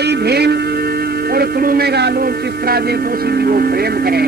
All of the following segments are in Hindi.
भाई भीम और तुलुमेगा लोग चित्राजे दोषी जी वो प्रेम करे।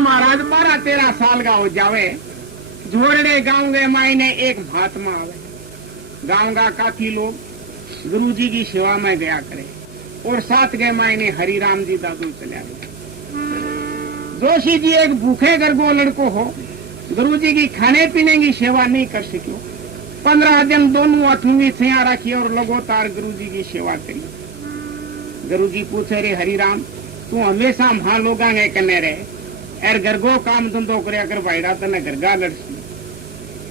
महाराज 12-13 साल का हो जावे, जोड़ने गांव गए मायने एक महात्मा आवे। गांव का काफी लोग गुरु जी की सेवा में गया करे और साथ गए मायने हरिराम जी दादू चले गए। जोशी जी एक भूखे गरगो लड़को हो, गुरु जी की खाने पीने की सेवा नहीं कर सको। 15 दिन दोनों अठूंगी थिया रखी और लगातार गुरु जी की सेवा करी। गुरु जी पूछे रे हरिराम, तू हमेशा वहां लोग कने रहे एर घर को काम धंधो करे अगर भाईड़ा तने घर गा लड़सी।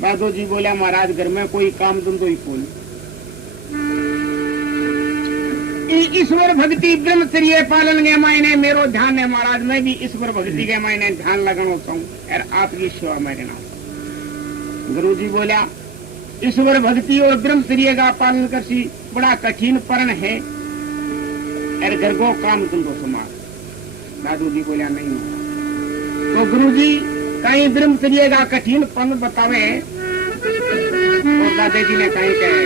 दादो जी बोला महाराज घर में कोई काम धंधो ही कोई। ईश्वर भक्ति ब्रह्मचर्य पालन के मायने मेरो ध्यान है महाराज, मैं भी ईश्वर भक्ति के मायने ध्यान लगाना चाहूँ और आपकी सेवा में रहना। गुरु जी बोला ईश्वर भक्ति और ब्रह्मचर्य का पालन करसी बड़ा कठिन पर्ण है और घर को काम धंधो समाज। दादू जी बोला नहीं होगा। तो गुरु जी कहीं ब्रह्मचर्य का कठिन पन बतावे तो दादा जी ने कहीं कहे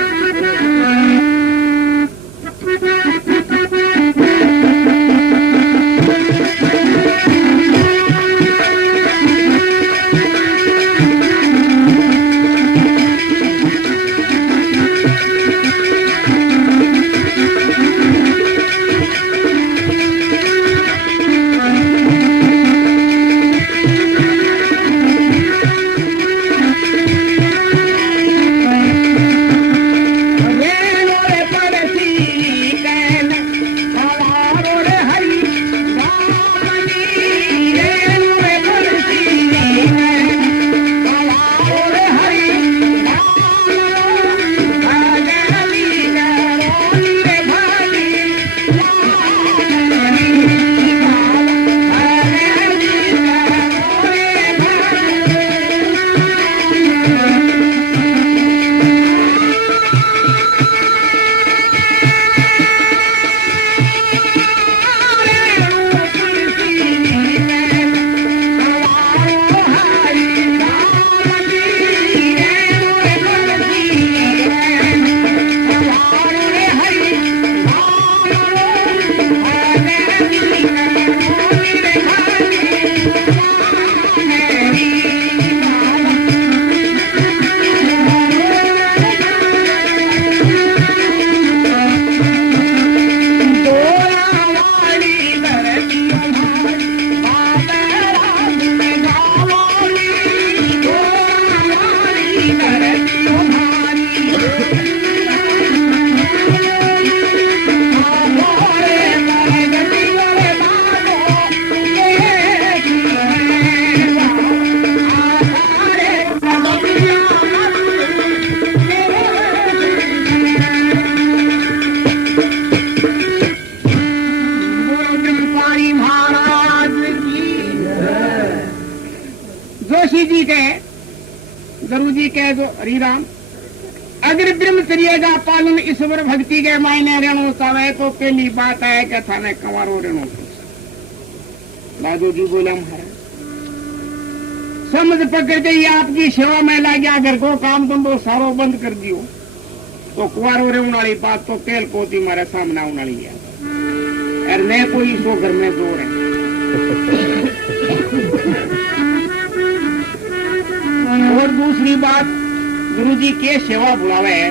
गुरु जी कह दो हरी राम अगर ब्रह्मचर्य का पालन ईश्वर भक्ति के मायने ऋणो चाहे तो पहली बात है कि थाने कंवारो ऋणो दादू जी बोला महाराज समझ पकड़ के आपकी सेवा में ला गया घर को काम धंधो सारो बंद कर दियो तो कुआरो रहने वाली बात तो तेल पोती मारे सामने आने वाली है और मैं कोई सो घर में जोर है। और दूसरी बात गुरु जी के सेवा बुलावे है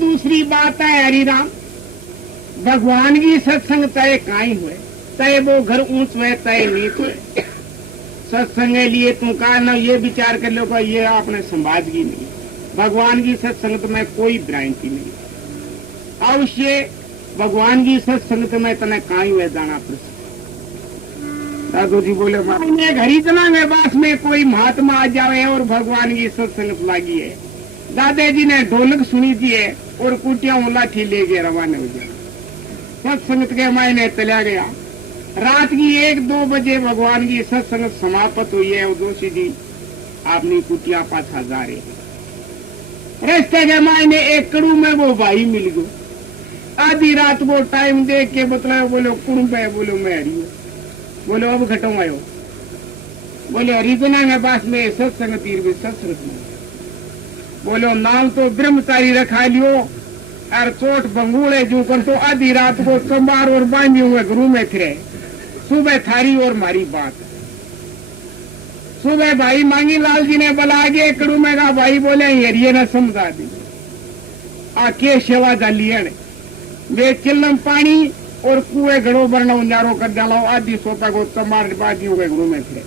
दूसरी बात है हरिराम भगवान की सत्संग तय काई हुए तय वो घर ऊंच हुए तय नीच हुए सत्संग के लिए तुम कहा ना ये विचार कर लो ये आपने समाज की नहीं भगवान की सत्संगत में कोई भ्रांति नहीं अवश्य भगवान की सत्संगत में तने काई हुए जाना पड़ दादू जी बोले घर इतना में पास में कोई महात्मा आ जाए और भगवान की सत्संगत लगी है दादाजी ने ढोलक सुनी थी है और कुटिया लाठी ले गए रवाना हो गया सत्संगत के मायने चला गया रात की 1-2 बजे भगवान की सत्संगत समाप्त हुई है और दोषी जी अपनी कुटिया पाछा जा रहे रास्ते के मायने एक कड़ू में वो भाई मिल गयो आधी रात वो टाइम देख के बतलायो बोलो कुड़ू है बोलो मैं हरी बोलो अब घटो आयो बोले हरिजना के पास में सत्संगत सत्संगत में बोलो नाम तो ब्रह्मचारी रखा लियो और चोट बंगूड़े जो कर तो आधी रात को चंबार और बांधे हुए गुरु में फिरे सुबह थारी और मारी बात सुबह भाई मांगी लाल जी ने बुला के कड़ू में कहा भाई बोले हरिये ने समझा दी आके सेवा डालिए वे चिल्लम पानी और कुएं घड़ो बरना उजारो कर डालो आधी सोता को चंबार बांधी हुए गुरु में फिरे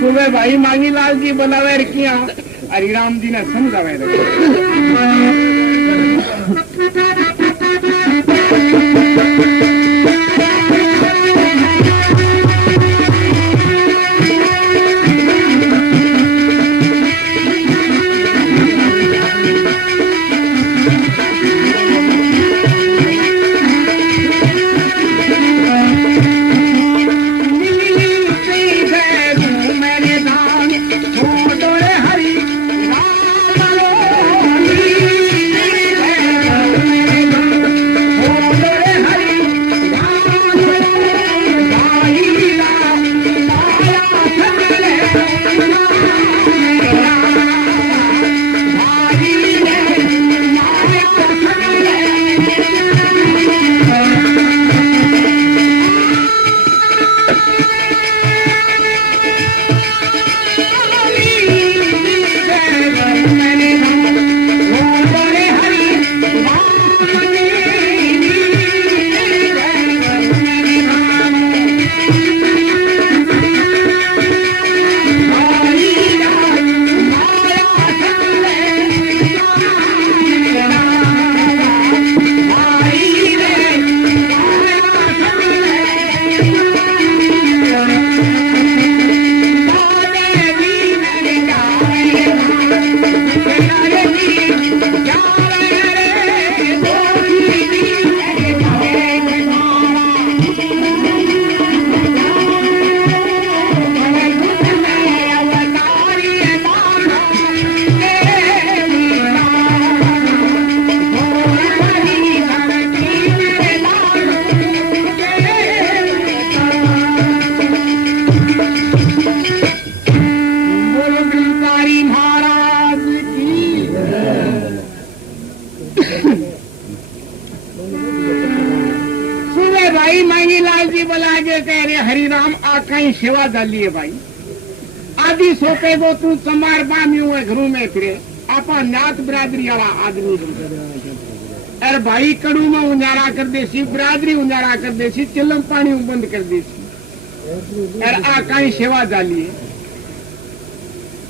सुबह भाई मांगी लाल जी बुलावे किया हरिराम जी ने समझावे भाई मांगी लाल जी बोला के कह रहे हरि राम आ कहीं सेवा डालिए भाई आदि सोपे को तू चमार बामियों है घरों में फिरे आपा नात बिरादरी वाला आदमी अरे भाई कड़ू में उजारा कर देसी बिरादरी उजारा कर देसी चिल्लम पानी बंद कर देसी अरे आ कहीं सेवा डालिए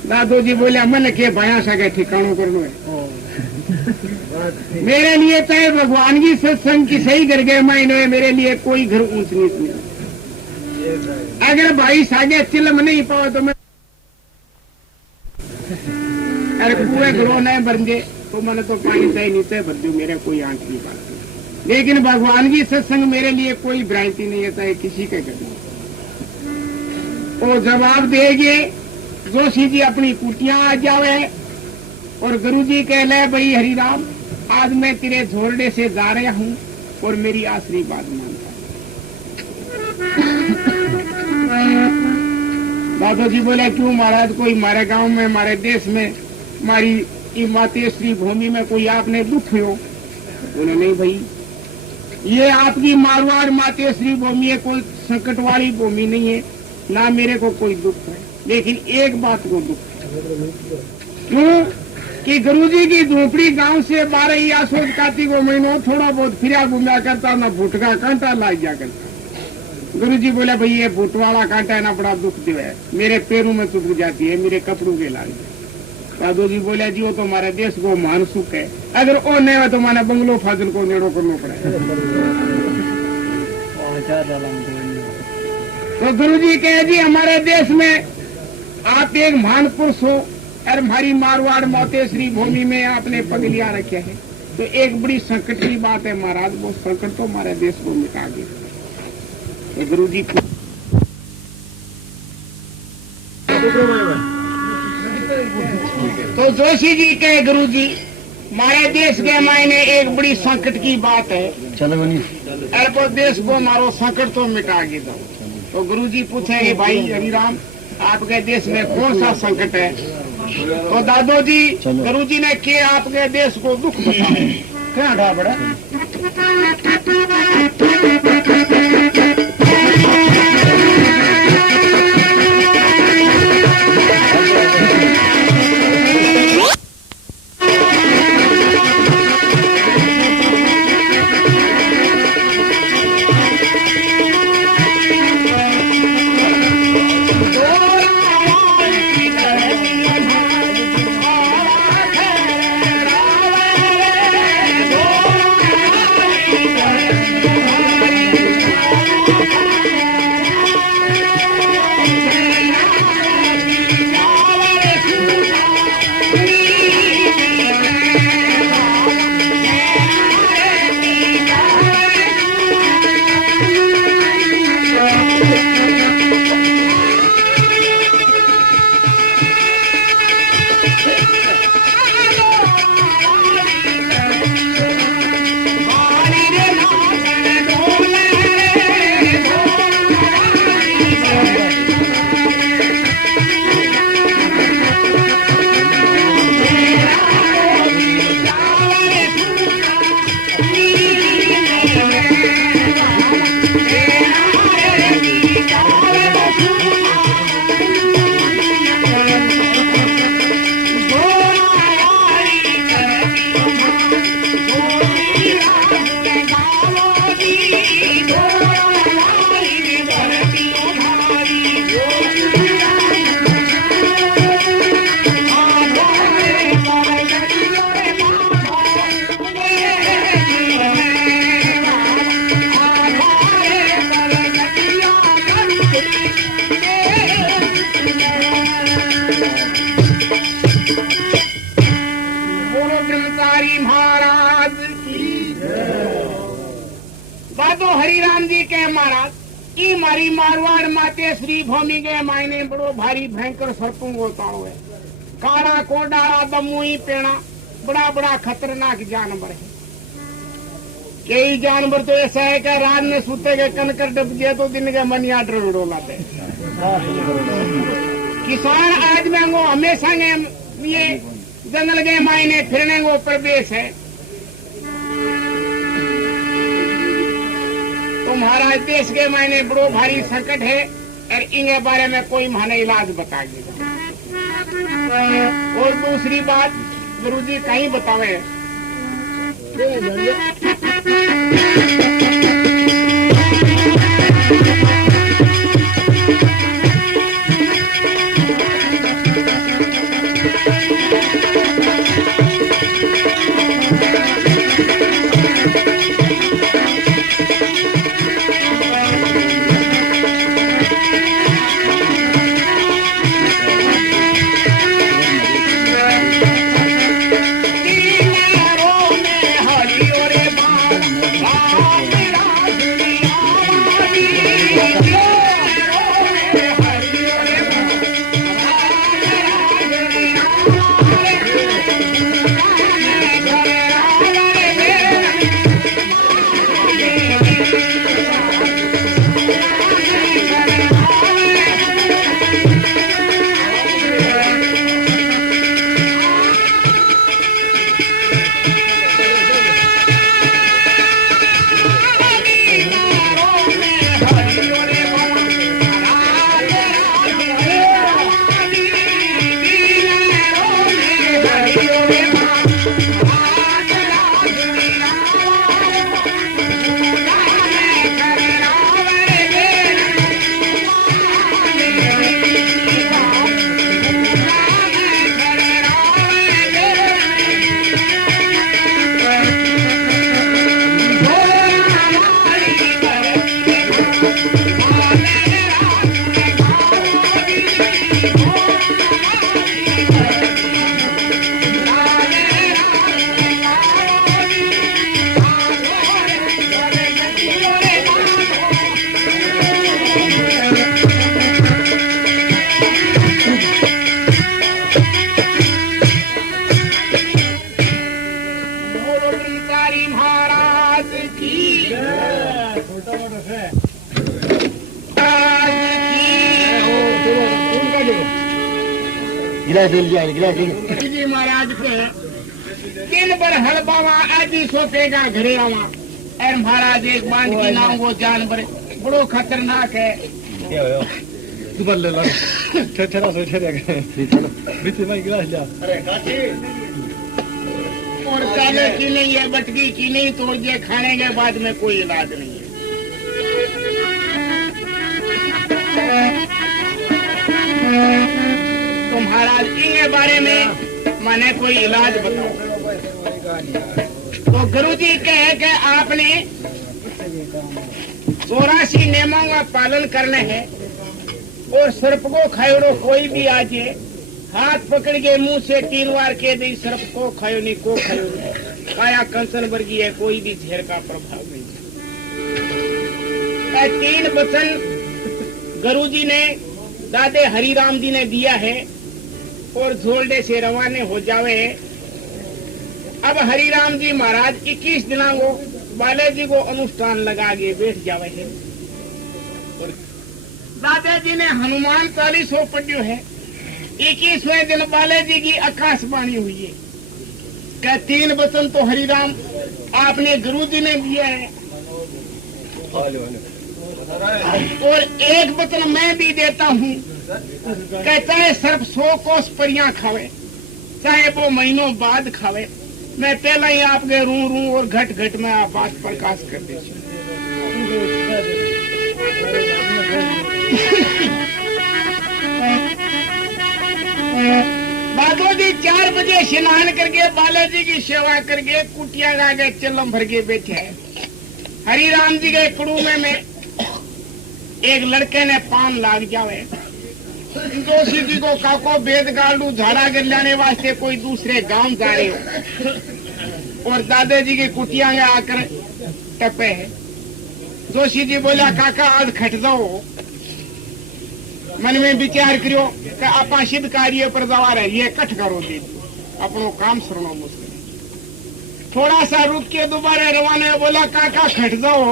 दादो जी बोले मन के भया सके ठिकानों करनो है मेरे लिए चाहे भगवान की सत्संग की सही कर गए मायने मेरे लिए कोई घर ऊंच नीच नहीं अगर भाई सागे चिल्लम नहीं पाओ तो मैं अरे कुएं घरों नहीं बन तो मैंने तो पानी चाहिए नीचे भर दू मेरे कोई आंख की बात नहीं लेकिन भगवान की सत्संग मेरे लिए कोई भ्रांति नहीं है चाहे किसी के घर वो जवाब देंगे जोशी जी अपनी कुटियां आ जावे और गुरु जी कह ले भाई हरिराम आज मैं तेरे झोरडे से जा रहा हूं और मेरी आशीर्वाद मांगता दादो जी बोले क्यों महाराज कोई हमारे गांव में हमारे देश में हमारी मातेश्री भूमि में कोई आपने दुख हो बोले नहीं भाई ये आपकी मारवाड़ मातेश्री भूमि है कोई संकट वाली भूमि नहीं है ना मेरे को कोई दुख है लेकिन एक बात को दुख है क्यों कि गुरुजी की झोपड़ी गांव से 12 या सोच कार्तिक को महीनों थोड़ा बहुत फिरा घूमा करता ना भुटका कांटा ला जा करता गुरुजी बोले भाई ये भुट वाला कांटा है ना बड़ा दुख दे है मेरे पैरों में चुभ जाती है मेरे कपड़ों के लाल दादू जी बोले जी वो तो हमारे देश को मान सुख है अगर वो नहीं हो तो माने बंगलो फाजिल को नेड़ो करना पड़ेगा तो गुरुजी कहे जी हमारे देश में आप एक महान पुरुष हो और हमारी मारवाड़ मोतेश्वरी भूमि में आपने पग लिया रखे है तो एक बड़ी संकट की बात है महाराज वो संकट तो हमारे देश को मिटा गए तो गुरु जी तो जोशी जी कहे गुरु जी हमारे देश के मायने एक बड़ी संकट की बात है अरे वो देश को मारो संकट तो मिटा गए तो गुरु जी पूछेंगे भाई हरिराम आपके देश में कौन सा संकट है तो दादो जी गुरु जी ने के आपके देश को दुख बताया क्या ढा बड़ा हरिराम जी के महाराज की मारी मारवाड़ माते श्री भूमि के मायने बड़ो भारी भयंकर सर्पों होता है काड़ा कोडारा दमुई पेड़ा बड़ा बड़ा खतरनाक जानवर है कई जानवर तो ऐसा है कि रात में सूते के कनकर डब गया तो दिन के मनिया ड्रोड़ो लाते किसान आज में वो हमेशा ये जंगल के मायने फिरने को प्रदेश है तो महाराज देश के मायने बड़ो भारी संकट है और इनके बारे में कोई माने इलाज बता देगा। और दूसरी बात गुरुजी कहीं बतावे जी महाराज के दिन भर हड़बावा आदि सोतेगा घरे आवा और महाराज एक बांध की नाम वो जानवर बड़ो खतरनाक है। और काले की नहीं है बटकी की नहीं तोड़ दिए खाने के बाद में कोई इलाज नहीं है। तो महाराज इनके बारे में मैंने कोई इलाज बताओ। तो गुरुजी कहे कि आपने 84 नियमों का पालन करने हैं और सर्प को खायो कोई भी आ जाए हाथ पकड़ के मुंह से 3 बार कह दे सर्प को खायो नहीं को खायो नहीं काया कंसन वर्गी है कोई भी झेर का प्रभाव नहीं। 3 वचन गुरुजी ने दादे हरिराम जी ने दिया है और झोलडे से रवाने हो जावे। अब हरिराम जी महाराज 21 दिनों को बालाजी को अनुष्ठान लगा के बैठ जावे है। दादाजी ने हनुमान 40 पढ़ियो है। 21वें दिन बालाजी की आकाशवाणी हुई है क्या 3 वचन तो हरिराम आपने गुरुजी ने दिया है और 1 वचन मैं भी देता हूँ कहता है सर्प 100 कोस परियां खावे चाहे वो महीनों बाद खावे। मैं पहला ही आपके रू और घट घट में आप बात प्रकाश कर देती बादोजी 4 बजे स्नान करके बालाजी की सेवा करके कुटिया गा के चिल्लम भर के बैठे है। हरिराम जी के कुड़ूमे में एक लड़के ने पान लाग जावे। जोशी जी को काको बेद गालू झाड़ा कर लाने वास्ते कोई दूसरे गांव जा रहे हो और दादाजी की कुटिया में आकर टपे है। जोशी जी बोला काका आज खट जाओ। मन में विचार करो कि आपा सिद्ध कार्य पर जवा रहे ये कठ करो दी अपनो काम सुनो मुझसे। थोड़ा सा रुक के दोबारा रवाना बोला काका खट जाओ।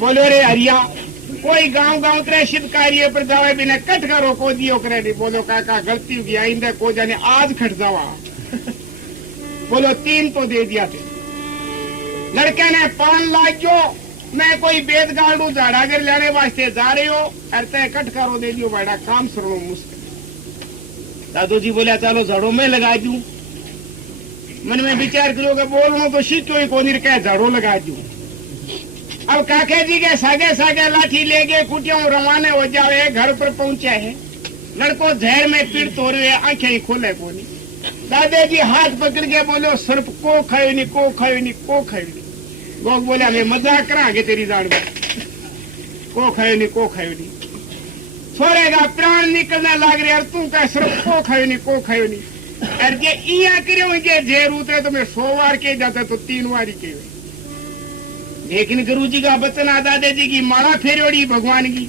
बोलो रे हरिया कोई गांव गांव तेरे सिद्ध कार्य पर जावे बिना कट करो को दियो करे नहीं। बोलो काका गलती हो गई आइंदा को जाने आज खट जावा। बोलो 3 तो दे दिया थे। लड़के ने पान लाजो मैं कोई बेद गाड़ू झाड़ा कर लाने वास्ते जा रहे हो अरे तय कट करो दे दियो बड़ा काम सुनो मुश्किल। दादू जी बोलिया चलो झाड़ो में लगा दू। मन में विचार करोगे बोलना तो सीखो ही कोनी कह झाड़ो लगा दू। अब काके जी के सागे सागे लाठी ले गए कुटियों रवाने हो जावे घर पर पहुंचा है। लड़को जहर में पीड़ तो रहे आंखें ही खोले कोनी। दादाजी हाथ पकड़ के बोलो सर्प को खायो नहीं को खायो नहीं को खायो नहीं। लोग बोले हमें मजाक करांगे तेरी जान में को खायो नहीं को खायो नहीं। छोरे का प्राण निकलने लग रहे तू का सर्प को खायो नहीं को खायो नहीं। अरे जे इया करो जे जेर उतरे तो मैं 100 बार के जाता तो 3 बार के। लेकिन गुरु जी का बचना दादाजी की माला फेरोड़ी भगवान की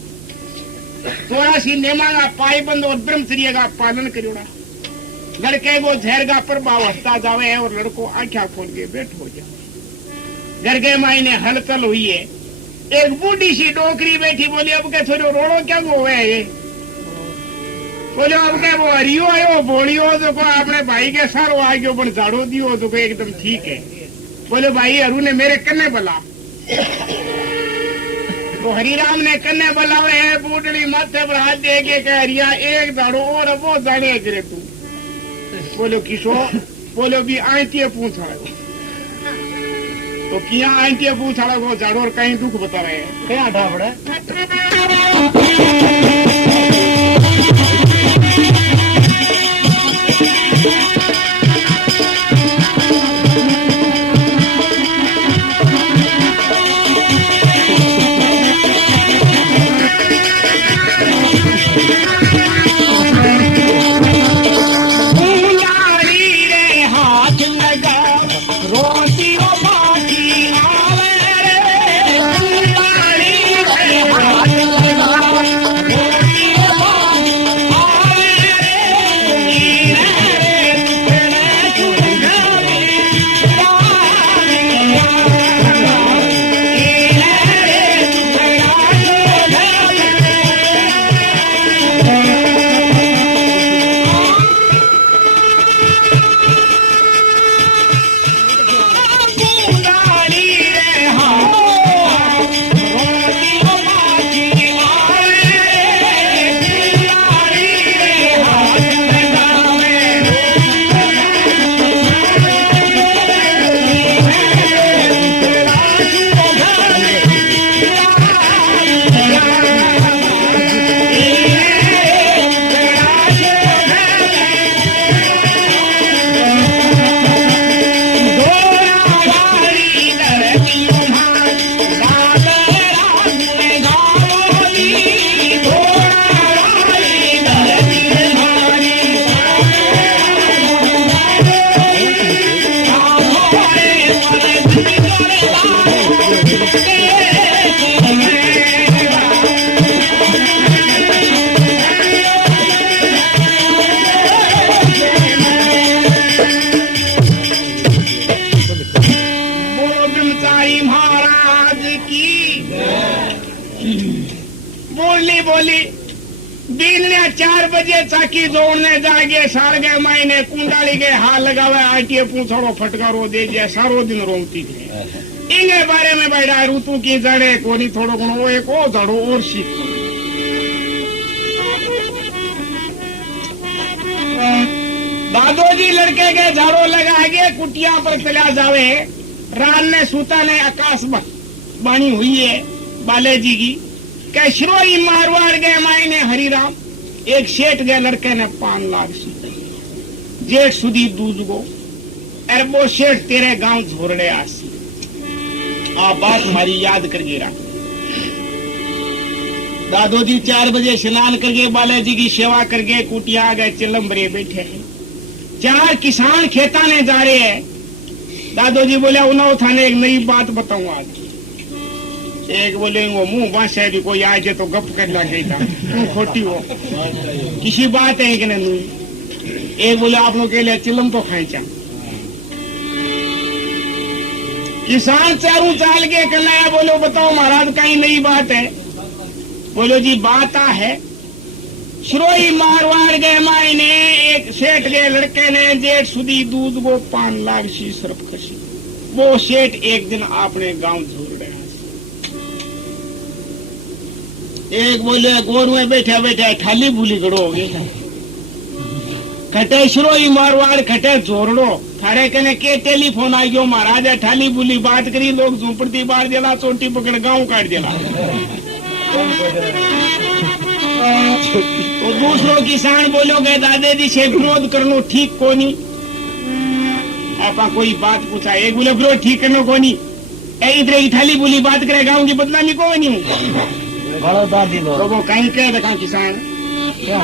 84 नेमा का पायबंद और ब्रह्मचर्य का पालन करोड़ा। लड़के वो जहर का प्रभाव हटता जावे और लड़को आंखें खोल के बैठ हो जाए। घर के मायने हलचल हुई है। एक बूढ़ी सी डोकरी बैठी बोली अब के थोड़ो रोड़ो क्या वो है ये बोलो अब क्या वो हरियो आयो बोलियो तो को अपने भाई के सारो आ गयो पण झाड़ो दियो तो को एकदम ठीक है। बोले भाई अरु ने मेरे कन्ने बला तो हरिराम ने कन्ने बलावे है। बूढ़ी माथे पर हाथ दे के कह रिया एक झाड़ो और वो जाने करे तू। बोलो किसो बोलो भी आंटी पूछा तो किया आंटी पूछा वो झाड़ो और कहीं दुख बता रहे हैं क्या ढाबड़ा। बोली दिन ने 4 बजे चाकी जोड़ने जागे सारे मायने कुंडाली के हाथ लगावे आटिए पूछड़ो फटकारो दे जे सारो दिन रोती थी। इनके बारे में बैठा ऋतु की जड़े कोनी थोड़ो घणो एक ओ जड़ो और सीख दादोजी लड़के के झाड़ो लगा के कुटिया पर चला जावे। रात ने सूता ने आकाश बाणी हुई है बालेजी की कैशरोई मारवाड़ गए मायने हरिराम एक सेठ गए लड़के ने 5 लाख सी जेठ सुधी दूध गो अरबो सेठ तेरे गांव झोरड़े आसी आ बात हमारी याद कर गिरा। दादोजी 4 बजे स्नान करके बालाजी की सेवा करके कुटिया आ गए चिलम्बरे बैठे हैं। 4 किसान खेता ने जा रहे हैं। दादोजी बोले उन्होंने थाने एक नई बात बताऊं आज। एक बोले वो मुंह बांसे कोई आ जाए तो गप कर लगे खोटी हो किसी बात है कि नहीं। एक बोले आप लोग के लिए चिलम तो खाई चा किसान चारों चाल के कन्हैया बोलो बताओ महाराज कहीं नई बात है। बोलो जी बात है श्रोई मारवाड़ गए मायने एक सेठ के लड़के ने जेठ सुधी दूध को 5 लाख सी सरफ खसी। वो सेठ एक दिन आपने गांव झूर रहा एक बोले गोर में बैठा बैठा ठाली भूली गड़ो हो गया खटे शुरू ही मारवाड़ खटे जोरड़ो थारे कने के टेलीफोन आ गयो महाराज ठाली भूली बात करी लोग झूंपड़ती बाढ़ देला चोटी पकड़ गांव काट देला। तो दूसरो किसान बोलो गए दादाजी से विरोध करनो ठीक कोनी आपा कोई बात पूछा एक बोले विरोध ठीक करनो कोनी इधर की ठाली भूली बात करे गांव की बदनामी को नहीं तो वो कहीं कह देखा किसान क्या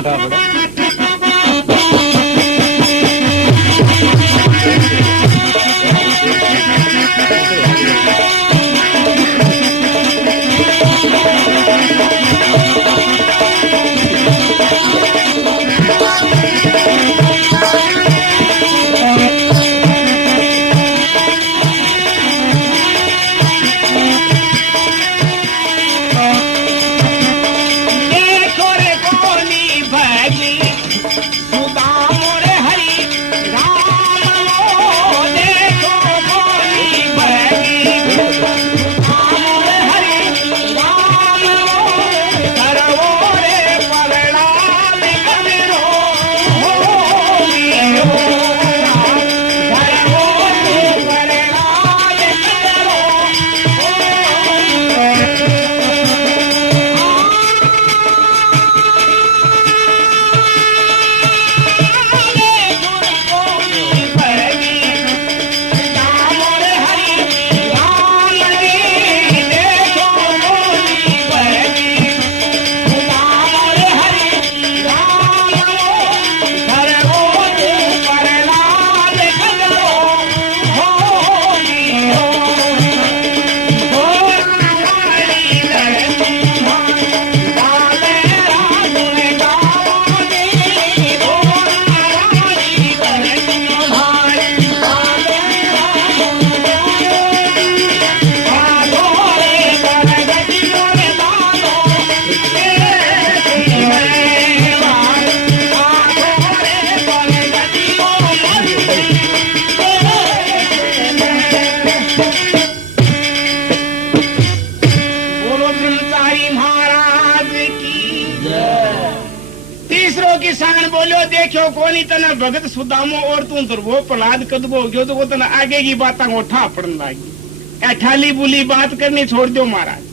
किसान बोलो देखो कोनी तना भगत सुदामो और तू वो प्रहलाद कदबो गयो तो वो तना आगे की बात उठा पड़न लागी ठाली बुली बात करनी छोड़ दो महाराज।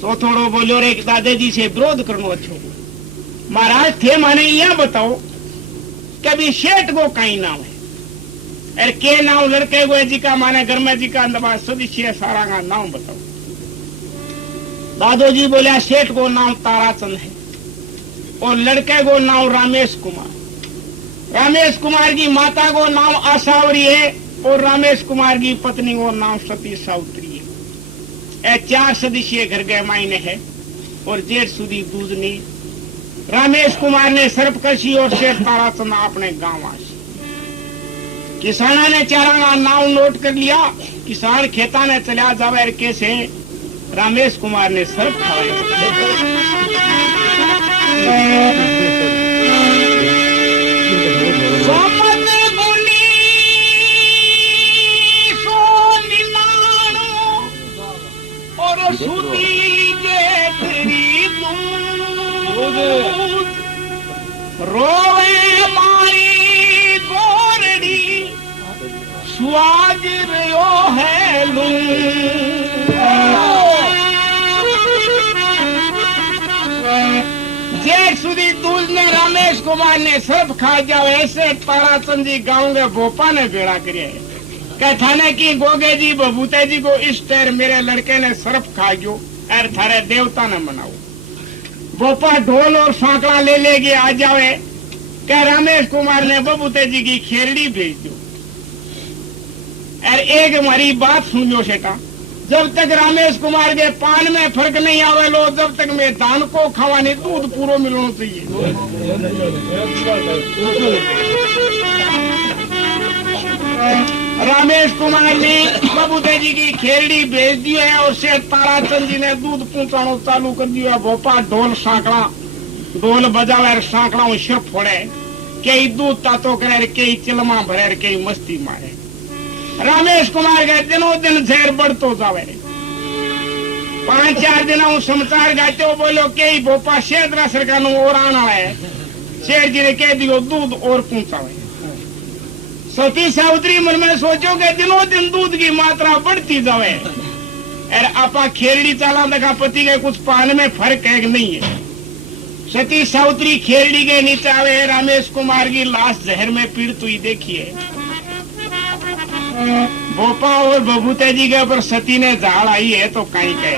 तो थोड़ो बोलो रे दादाजी से विरोध करनो अच्छो महाराज थे माने यह बताओ कभी शेठ को कहीं नाम है अरे के नाम लड़के को जी का माने घर में जी का अंदर सदस्य सारा का नाम बताओ। दादोजी बोले शेठ को नाम ताराचंद है और लड़के को नाम रामेश कुमार। रामेश कुमार की माता को नाम आसावरी है और रामेश कुमार की पत्नी को नाम सती सावित्री है। 4 सदस्य घर गए मायने है और जेठ सुधी दूध नहीं। रामेश कुमार ने सर्पकशी और शेर ताराचंद अपने गांव आशी। किसाना ने चारा का नाम नोट कर लिया। किसान खेता ने चला जावे कैसे रामेश कुमार ने सर्प खाया। और सुती जेठरी रोवे मारी गोरड़ी स्वाज रयो है जेठ सुधी दूध ने रामेश कुमार ने सब खा जाओ। ऐसे ताराचंद जी गाँव के भोपा ने बेड़ा करे थाने की गोगे जी बबूते जी को इस टेर मेरे लड़के ने सर्फ खा गयो और थारे देवता ने मनाओ। भोपा ढोल और सांकड़ा ले लेके आ जावे क्या रामेश कुमार ने बबूते जी की खेरड़ी भेज दो। और एक हमारी बात सुनो सेटा जब तक रामेश कुमार के पान में फर्क नहीं आवे लो जब तक मैं दान को खवाने दूध पूरा मिलना चाहिए। रामेश कुमार ने बबूते जी की खेरड़ी भेज दी है और शेठ ताराचंद जी ने दूध पहुंचाना चालू कर दिया है। भोपा ढोल सांकड़ा ढोल बजावे सांकड़ा सिर फोड़े कई दूध तातो करे कई चिलमा भरे कई मस्ती मारे। रामेश कुमार के दिनों दिन जहर बढ़तो जावे 5-4 दिन हूँ समाचार गाते हो बोलो के भोपा शेर सरकार और आना है। शेर जी ने कह दियो दूध और पहुंचावे। सती सावित्री मन में सोचो के दिनों दिन दूध की मात्रा बढ़ती जावे। और आपा खेरड़ी चाला देखा पति के कुछ पान में फर्क है कि नहीं है। सती सावित्री खेरड़ी के नीचे आवे। रमेश कुमार की लाश जहर में पीड़ित हुई देखिए। भोपा और बबूते जी के ऊपर सती ने झाड़ आई है तो कहीं कहे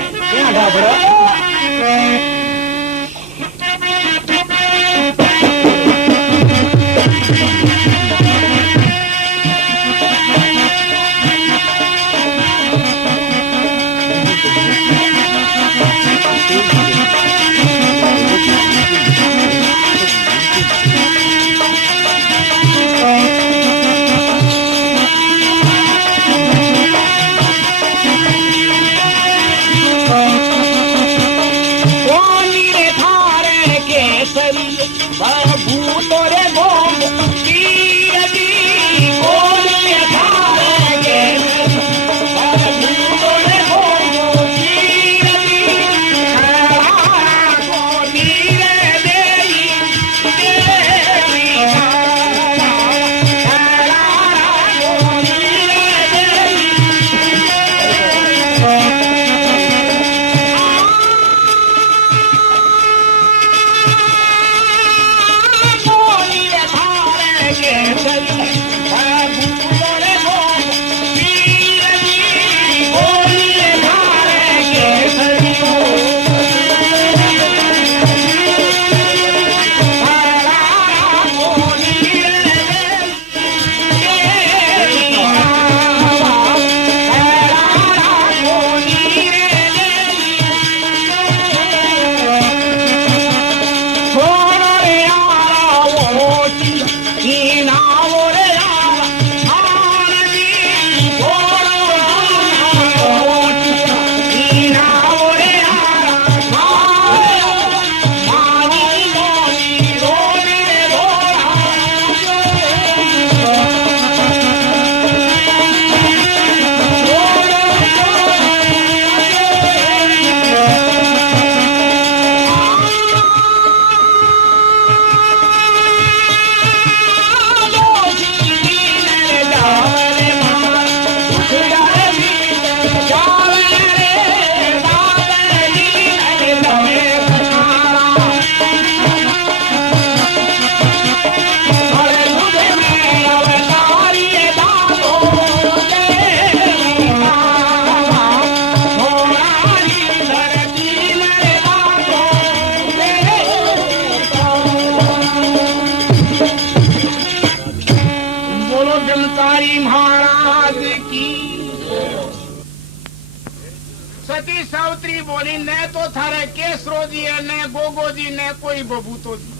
सती सावित्री बोली न तो थारे केसरो जी है न गोगो जी न कोई बबूतो जी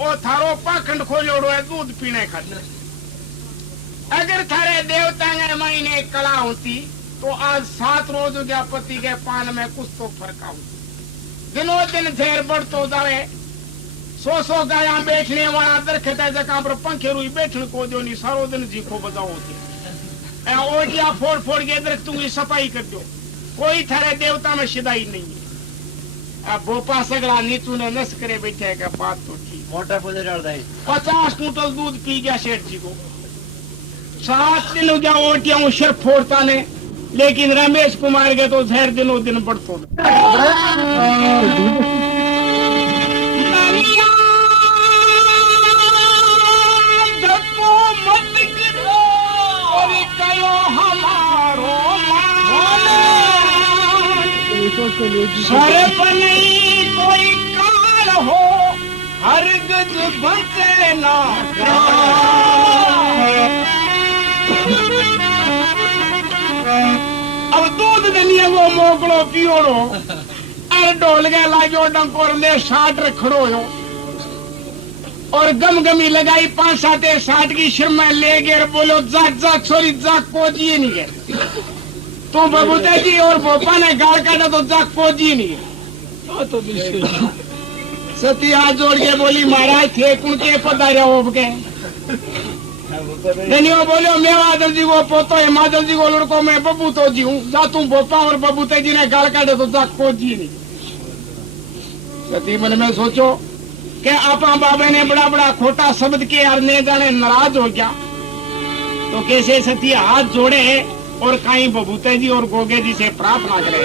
ओ थारो पाखंड खोलोड़ो है दूध पीने खातिर। अगर थारे देवता ने महीने कला होती तो आज 7 रोज हो गया पति के पान में कुछ तो फर्क होती। दिनों दिन झेर बढ़तो जावे। 100 गाया बैठने वाला दरखत है जगह पर पंखे रुई बैठने को जो नहीं सारो दिन जीखो बजाओ होती। ओटिया फोड़ फोड़ के दरख्तों की सफाई कर दो। कोई थारे देवता में शिदाई नहीं है। अब भोपा सगड़ा नीचू ने नस करे बैठे का बात तो ठीक। मोटा पुले डाल दे 50 कुंटल दूध पी गया सेठ जी को। 7 दिन हो गया ओटिया सिर फोड़ता ने। लेकिन रमेश कुमार के तो जहर दिनों दिन बढ़तो सर्प नहीं कोई काल हो हरगिज बचे ना। अब दूध दलिए वो मोकड़ो पियोड़ो अरे ढोल के लागो डंकोर ने 60 रखड़ो हो और गमगमी लगाई 5-7 60 की शिर में ले गए बोलो जाग जाग छोरी जाग पहुंची नहीं गए। तो बबूता जी और भोपा ने गाल काटा तो जाग पहुंची नहीं। तो सती हाथ जोड़ के बोली महाराज थे कुण के पधारे हो गए धनियो बोलो मैं माधव जी को पोतो है, माधव जी को लड़को, मैं बबू तो जी हूँ। जा तू बोपा और बबूते जी ने गाल काटे तो जा को जी नहीं। सती मन में सोचो कि आपा बाबे ने बड़ा बड़ा खोटा शब्द के यार ने जाने नाराज हो गया तो कैसे सती हाथ जोड़े और कहीं बबूते जी और गोगे जी से प्रार्थना करे।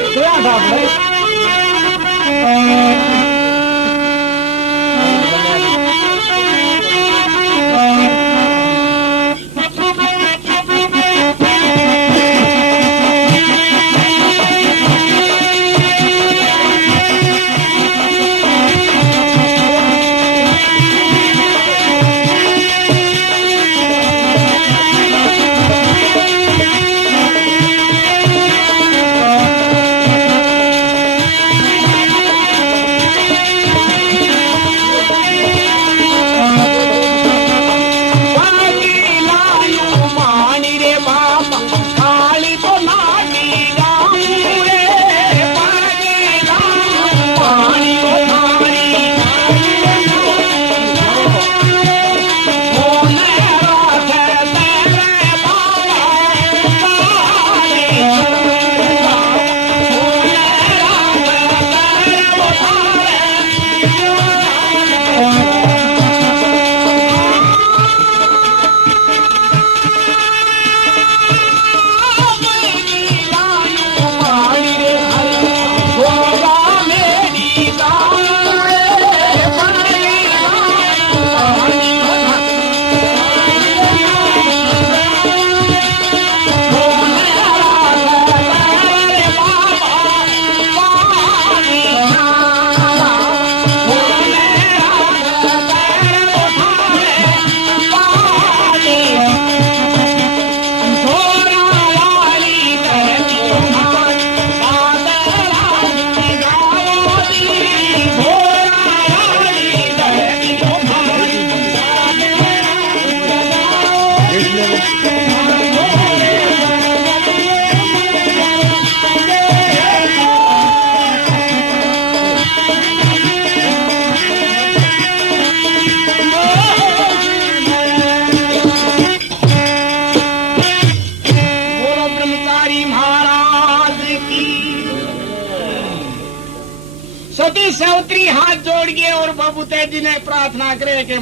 सती सावित्री हाथ जोड़ गए और बबूते जी ने प्रार्थना करे कि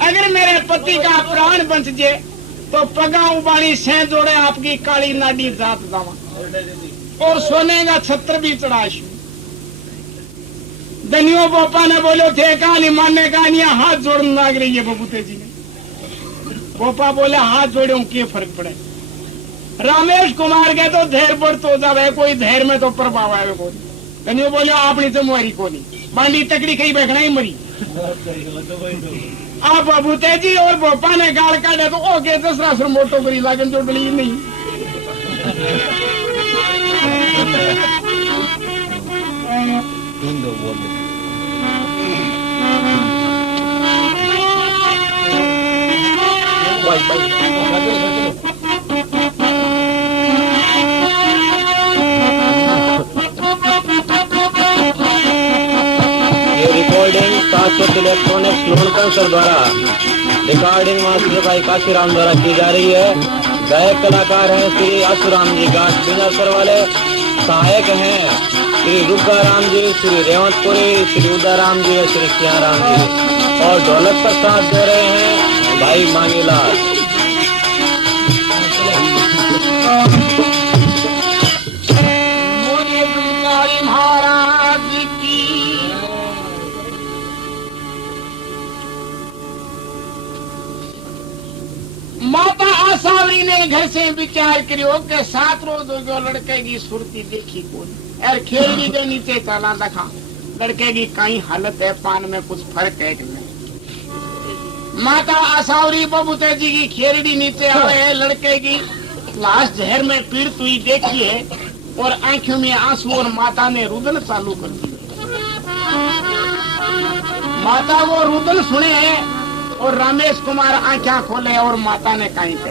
अगर मेरे पति का प्राण बच जाए तो पगा उबाली से जोड़े आपकी काली नाडी जात जावा और सोने का छत्र भी चढ़ाशू। धनियो बोपा ने बोलो थे कहानी मानने कहानियां हाथ जोड़ने लग रही है बबूते जी ने। बोपा बोले हाथ जोड़े क्या फर्क पड़े। रामेश कुमार के तो धैर्य बढ़ तो जावे कोई धैर्य में तो प्रभाव आवे कोई। धनियो बोलो आपनी तो मुहरी को नहीं बांडी तकड़ी कहीं बैठना ही मरी। आप बबूते जी और बोपा ने गाल काटे तो ओके दूसरा सुर मोटो करी लागन जो डली नहीं। रिकॉर्डिंग शाश्वत इलेक्ट्रॉनिक्स लोन कंसर द्वारा रिकॉर्डिंग मास्टर भाई काशीराम द्वारा की जा रही है। गायक कलाकार हैं श्री आशुराम जी गाट बिनासर वाले, सहायक हैं श्री रुद्रा राम जी, श्री रेवंतपुरी, श्री उदाराम जी, श्री सियाराम जी और ढोलक पर साथ दे रहे हैं भाई मांगीलाल। माता आसावरी ने घर से विचार करियो के 7 रोज हो गयो लड़के की सुरती देखी कौन और खेलनी के नीचे चला देखा लड़के की कई हालत है पान में कुछ फर्क है कि नहीं। माता आसावरी बबूते जी की खेरड़ी नीचे आए लड़के की लाश जहर में पीड़ित हुई देखी है और आंखों में आंसू और माता ने रुदन चालू कर दी। माता वो रुदन सुने और रमेश कुमार आंखें खोले और माता ने कहीं पे